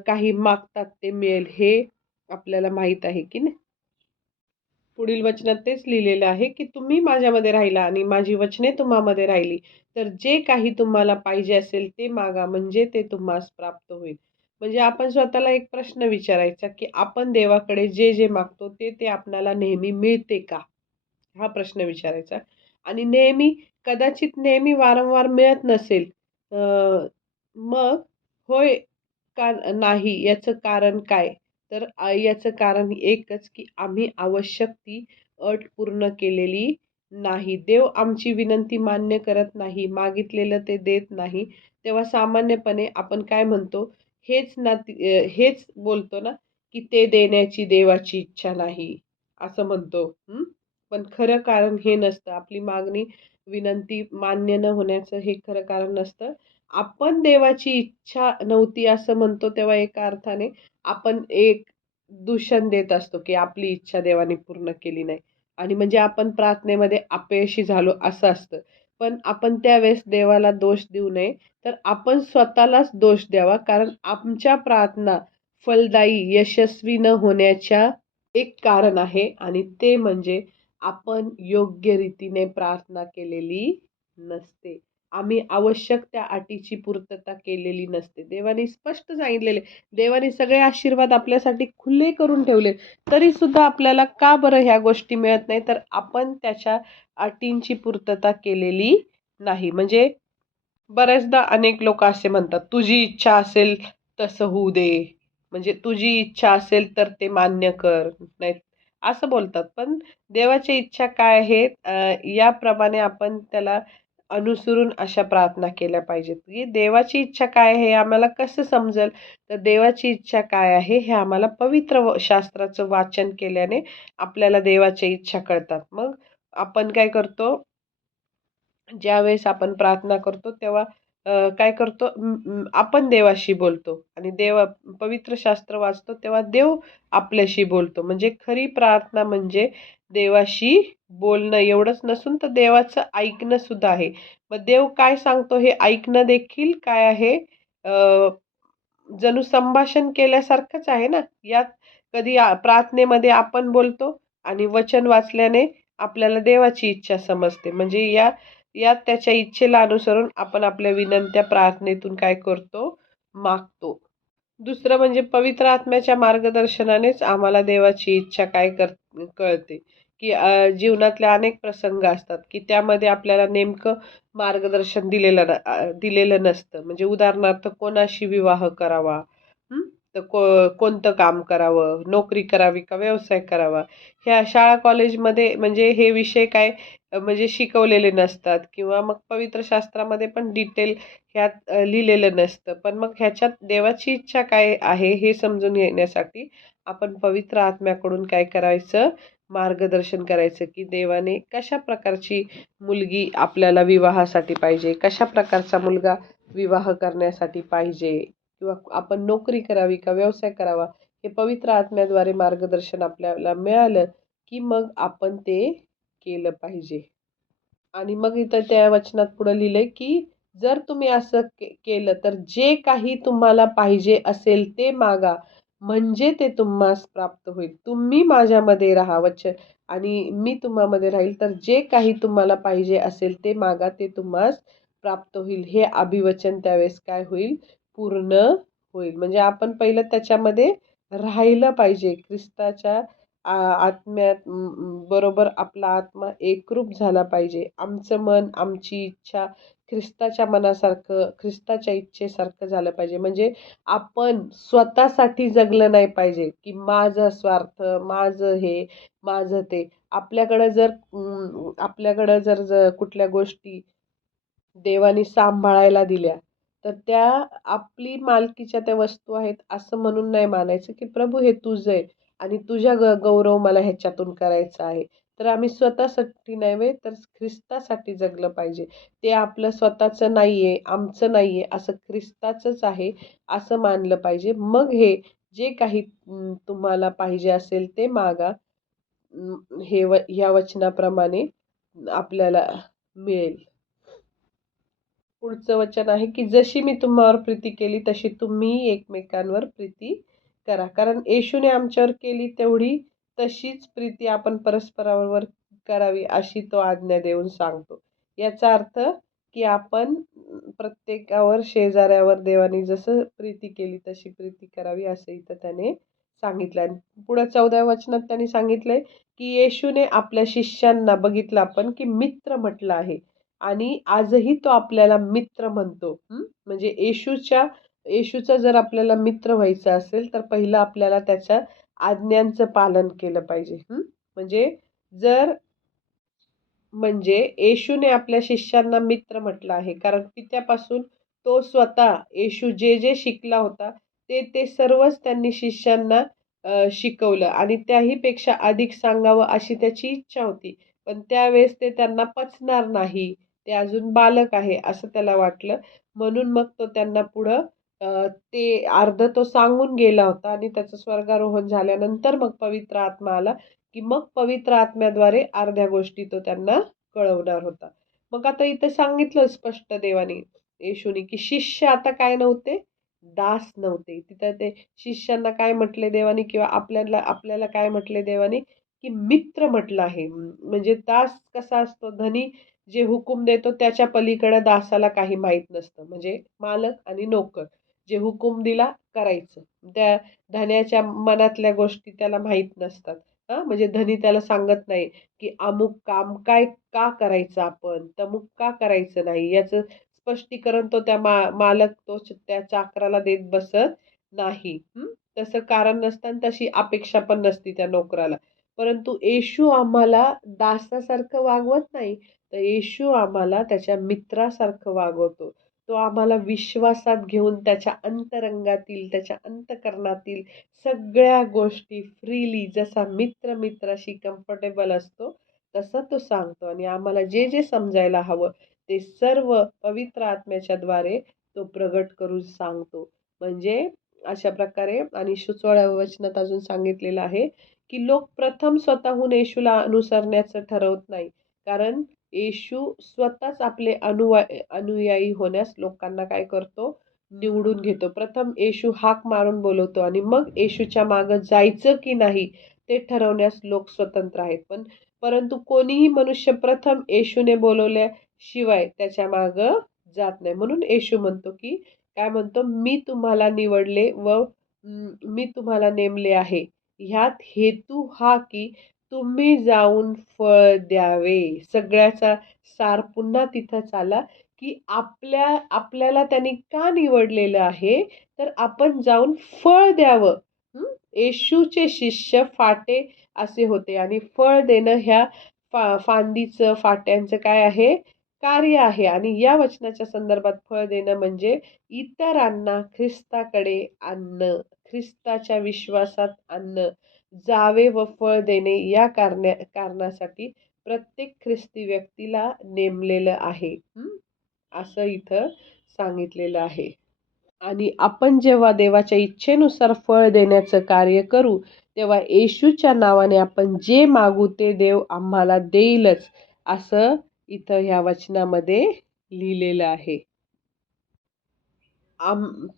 काही मागतात ते मिळेल, हे आपल्याला माहीत आहे की नाही. पुढील वचनात तेच लिहिलेलं आहे, की तुम्ही माझ्यामध्ये राहिला आणि माझी वचने तुम्हामध्ये राहिली, तर जे काही तुम्हाला पाहिजे असेल ते मागा, म्हणजे ते तुम्हास प्राप्त होईल. म्हणजे आपण स्वतःला एक प्रश्न विचारायचा, की आपण देवाकडे जे जे मागतो ते ते आपल्याला नेहमी मिळते का? हा प्रश्न विचारायचा. आणि कदाचित नेहमी वारंवार मिळत नसेल. मग होय का नाही याचं कारण काय? तर याचं कारण एकच, की आम्ही आवश्यक ती अट पूर्ण केलेली नाही. देव आमची विनंती मान्य करत नाही, मागितलेलं ते देत नाही. तेव्हा सामान्यपणे आपण काय म्हणतो, हेच बोलतो ना, की ते देण्याची देवाची इच्छा नाही, असं म्हणतो. पण खरं कारण हे नसतं. आपली मागणी, विनंती मान्य न होण्याचं हे खरं कारण नसतं. आपण देवाची इच्छा नव्हती असं म्हणतो, तेव्हा एका अर्थाने आपण एक दूषण देत असतो, की आपली इच्छा देवाने पूर्ण केली नाही आणि म्हणजे आपण प्रार्थनेमध्ये अपयशी झालो असं असतं. पण आपण त्यावेळेस देवाला दोष देऊ नये, तर आपण स्वतःलाच दोष द्यावा. कारण आमच्या प्रार्थना फलदायी, यशस्वी न होण्याच्या एक कारण आहे आणि ते म्हणजे आपण योग्य रीतीने प्रार्थना केलेली नसते. आम्ही आवश्यक त्या अटीची पूर्तता केलेली नसते. देवाने स्पष्ट सांगितलेले, देवाने सगळे आशीर्वाद आपल्यासाठी खुले करून ठेवले. तरी सुद्धा आपल्याला का बरं ह्या गोष्टी मिळत नाही? तर आपण त्याच्या अटींची पूर्तता केलेली नाही. म्हणजे बऱ्याचदा अनेक लोकं असे म्हणतात, "तुझी इच्छा असेल तसं होऊ दे." म्हणजे तुझी इच्छा असेल तर ते मान्य कर. नाही असं बोलतात. पण देवाची इच्छा काय आहे, याप्रमाणे आपण त्याला अनुसरून अशा प्रार्थना केल्या पाहिजेत. की देवाची इच्छा काय आहे हे आम्हाला कसं समजेल? तर देवाची इच्छा काय आहे हे आम्हाला पवित्र शास्त्राचं वाचन केल्याने आपल्याला देवाच्या इच्छा कळतात. मग आपण काय करतो, ज्यावेळेस आपण प्रार्थना करतो तेव्हा काय करतो, आपण देवाशी बोलतो आणि पवित्र शास्त्र वाचतो तेव्हा देव आपल्याशी बोलतो. म्हणजे खरी प्रार्थना म्हणजे देवाशी बोलणं एवढंच नसून तर देवाचं ऐकणं सुद्धा आहे. मग देव काय सांगतो हे ऐकणं देखील काय आहे, जणू संभाषण केल्यासारखंच आहे ना. यात कधी प्रार्थनेमध्ये आपण बोलतो आणि वचन वाचल्याने आपल्याला देवाची इच्छा समजते. म्हणजे यात त्याच्या इच्छेला अनुसरून आपण आपल्या विनंत्या प्रार्थनेतून काय करतो, मागतो. दुसरं म्हणजे पवित्र आत्म्याच्या मार्गदर्शनानेच आम्हाला देवाची इच्छा कळते, की जीवनातले अनेक प्रसंग असतात, की त्यामध्ये आपल्याला नेमकं मार्गदर्शन दिलेलं नसतं. म्हणजे उदाहरणार्थ कोणाशी विवाह करावा, हं? तर कोणतं काम करावं, नोकरी करावी का व्यवसाय करावा? ह्या शाळा कॉलेजमध्ये म्हणजे हे विषय काय म्हणजे शिकवलेले नसतात किंवा मग पवित्र शास्त्रामध्ये पण डिटेल ह्यात लिहिलेलं नसतं. पण मग ह्याच्यात देवाची इच्छा काय आहे हे समजून घेण्यासाठी आपण पवित्र आत्म्याकडून काय करायचं, मार्गदर्शन करायचं, की देवाने कशा प्रकारची मुलगी आपल्याला विवाहासाठी पाहिजे, कशा प्रकारचा मुलगा विवाह करण्यासाठी पाहिजे किंवा आपण नोकरी करावी का व्यवसाय करावा, हे पवित्र आत्म्याद्वारे मार्गदर्शन आपल्याला मिळालं, की मग आपण ते केलं पाहिजे. आणि मग इथं त्या वचनात पुढे लिहिलंय, की जर तुम्ही असं केलं तर जे काही तुम्हाला पाहिजे असेल ते मागा, म्हणजे ते तुम्हास प्राप्त होईल. तुम्ही माझ्यामध्ये राहा आणि मी तुम्हामध्ये राहील, तर जे काही तुम्हाला पाहिजे असेल ते मागा, ते तुम्हास प्राप्त होईल. हे अभिवचन त्यावेळेस काय होईल, पूर्ण होईल. म्हणजे आपण पहिलं त्याच्यामध्ये राहिलं पाहिजे. ख्रिस्ताच्या आत्म्यात बरोबर आपला आत्मा एकरूप झाला पाहिजे. आमचं मन, आमची इच्छा ख्रिस्ताच्या मनासारखं, ख्रिस्ताच्या इच्छेसारखं झालं पाहिजे. म्हणजे आपण स्वतःसाठी जगलं नाही पाहिजे, की माझा स्वार्थ, माझं हे, माझं ते. आपल्याकडं जर कुठल्या गोष्टी देवाने सांभाळायला दिल्या, तर त्या आपली मालकीच्या त्या वस्तू आहेत असं म्हणून नाही मानायचं, की प्रभू हे तुझं आहे आणि तुझ्या गौरव मला ह्याच्यातून करायचा आहे. तर आम्ही स्वतःसाठी नव्हे, तर ख्रिस्तासाठी जगलं पाहिजे. ते आपलं स्वतःचं नाहीये, आमचं नाहीये, असं ख्रिस्ताचंच आहे, असं मानलं पाहिजे. मग हे जे काही तुम्हाला पाहिजे असेल ते मागा. ह्या वचनाप्रमाणे आपल्याला मिळेल. पुढचं वचन आहे, की जशी मी तुम्हावर प्रीती केली तशी तुम्ही एकमेकांवर प्रीती करा. कारण येशूने आमच्यावर केली तेवढी तशीच प्रीती आपण परस्परावर करावी अशी तो आज्ञा देऊन सांगतो. याचा अर्थ, की आपण प्रत्येकावर, शेजाऱ्यावर देवाने जसं प्रीती केली तशी प्रीती करावी असं इथं त्याने सांगितलं. आणि पुढं 14व्या वचनात त्यांनी सांगितलंय, की येशूने आपल्या शिष्यांना बघितलं आपण, की मित्र म्हटलं आहे. आणि आजही तो आपल्याला मित्र म्हणतो. म्हणजे येशूचा जर आपल्याला मित्र व्हायचं असेल, तर पहिलं आपल्याला त्याच्या आज्ञांचं पालन केलं पाहिजे. म्हणजे जर म्हणजे येशूने आपल्या शिष्यांना मित्र म्हटलं आहे. कारण पित्यापासून तो स्वतः येशू जे शिकला होता, ते सर्वच त्यांनी शिष्यांना शिकवलं आणि त्याही पेक्षा अधिक सांगावं अशी त्याची इच्छा होती. पण त्यावेळेस ते त्यांना पचणार नाही. ते अजून बालक आहे असं त्याला वाटलं. म्हणून मग तो त्यांना पुढं ते अर्ध तो सांगून गेला होता आणि त्याचं स्वर्गारोहण झाल्यानंतर मग पवित्र आत्मा आला, की मग पवित्र आत्म्याद्वारे अर्ध्या गोष्टी तो त्यांना कळवणार होता. मग आता इथं सांगितलं स्पष्ट देवाने, येशूने, की शिष्य आता काय नव्हते? दास नव्हते. तिथं ते शिष्यांना काय म्हटले देवाने किंवा आपल्याला आपल्याला काय म्हटले देवाने, की मित्र म्हटलं आहे. म्हणजे दास कसा असतो? धनी जे हुकूम देतो त्याच्या पलीकडे दासाला काही माहीत नसतं. म्हणजे मालक आणि नोकर. जे हुकूम दिला करायचं. त्या धन्याच्या मनातल्या गोष्टी त्याला माहीत नसतात. म्हणजे धनी त्याला सांगत नाही, की अमुक काम का करायचं आपण, तमुक का करायचं नाही, याचं स्पष्टीकरण तो त्या मालक तो त्या चाकराला देत बसत नाही. तसं कारण नसतं आणि तशी अपेक्षा पण नसती त्या नोकराला. परंतु येशू आम्हाला दासासारखं वागवत नाही, तर येशू आम्हाला त्याच्या मित्रासारखं वागवतो. तो आम्हाला विश्वासात घेऊन त्याच्या अंतरंगातील, त्याच्या अंतःकरणातील सगळ्या गोष्टी फ्रीली जसा मित्र मित्राशी कम्फर्टेबल असतो, तसं तो सांगतो आणि आम्हाला जे समजायला हवं ते सर्व पवित्र आत्म्याच्या द्वारे तो प्रगट करून सांगतो. म्हणजे अशा प्रकारे आणि 16व्या वचनात अजून सांगितलेलं आहे, की लोक प्रथम स्वतःहून येशूला अनुसरण्याचं ठरवत नाही. कारण येशू स्वतःच आपले अनुयायी होण्यास लोकांना काय करतो? निवडून घेतो. प्रथम येशू हाक मारून बोलवतो आणि मग येशूच्या मागं जायचं की नाही ते ठरवण्यास लोक स्वतंत्र आहेत. परंतु कोणीही मनुष्य प्रथम येशूने बोलवल्याशिवाय त्याच्या मागं जात नाही. म्हणून येशू म्हणतो, की काय म्हणतो? मी तुम्हाला निवडले व मी तुम्हाला नेमले आहे. ह्यात हेतू हा, की तुम्ही जाऊन फळ द्यावे. सगळ्याचा सार पुन्हा तिथंच आला, की आपल्याला त्यांनी का निवडलेलं आहे? तर आपण जाऊन फळ द्यावं. येशूचे शिष्य फाटे असे होते आणि फळ देणं ह्या फांदीचं, फाट्यांचं काय आहे? कार्य आहे आणि या वचनाच्या संदर्भात फळ देणं म्हणजे इतरांना ख्रिस्ताकडे आणणं, ख्रिस्ताच्या विश्वासात आणणं, जावे व फळ देणे या कारणासाठी प्रत्येक ख्रिस्ती व्यक्तीला नेमलेलं आहे. असं इथं सांगितलेलं आहे. आणि आपण जेव्हा देवाच्या इच्छेनुसार फळ देण्याचं कार्य करू, तेव्हा येशूच्या नावाने आपण जे मागू ते देव आम्हाला देईलच, असं इथं ह्या वचनामध्ये लिहिलेलं आहे.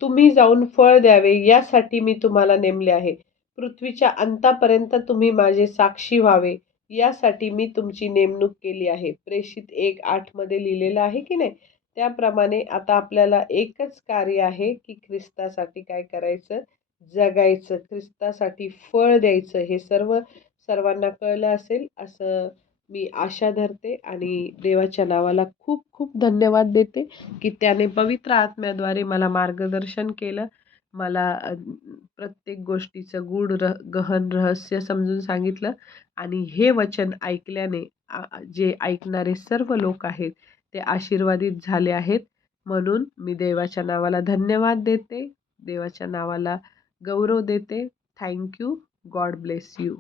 तुम्ही जाऊन फळ द्यावे यासाठी मी तुम्हाला नेमले आहे. पृथ्वीच्या अंतापर्यंत तुम्ही माझे साक्षी व्हावे यासाठी मी तुमची नेमणूक केली आहे. प्रेषित 1:8 मध्ये लिहिलेलं आहे की नाही? त्याप्रमाणे आता आपल्याला एकच कार्य आहे की ख्रिस्तासाठी काय करायचं, जगायचं, ख्रिस्तासाठी फळ द्यायचं. हे सर्वांना कळलं असेल असं मी आशा धरते आणि देवाच्या नावाला खूप खूप धन्यवाद देते की त्याने पवित्र आत्म्याद्वारे मला मार्गदर्शन केलं. मला प्रत्येक गोष्टीचं गहन रहस्य समजून सांगितलं आणि हे वचन ऐकल्याने जे ऐकणारे सर्व लोक आहेत ते आशीर्वादित झाले आहेत. म्हणून मी देवाच्या नावाला धन्यवाद देते, देवाच्या नावाला गौरव देते. Thank you. God bless you.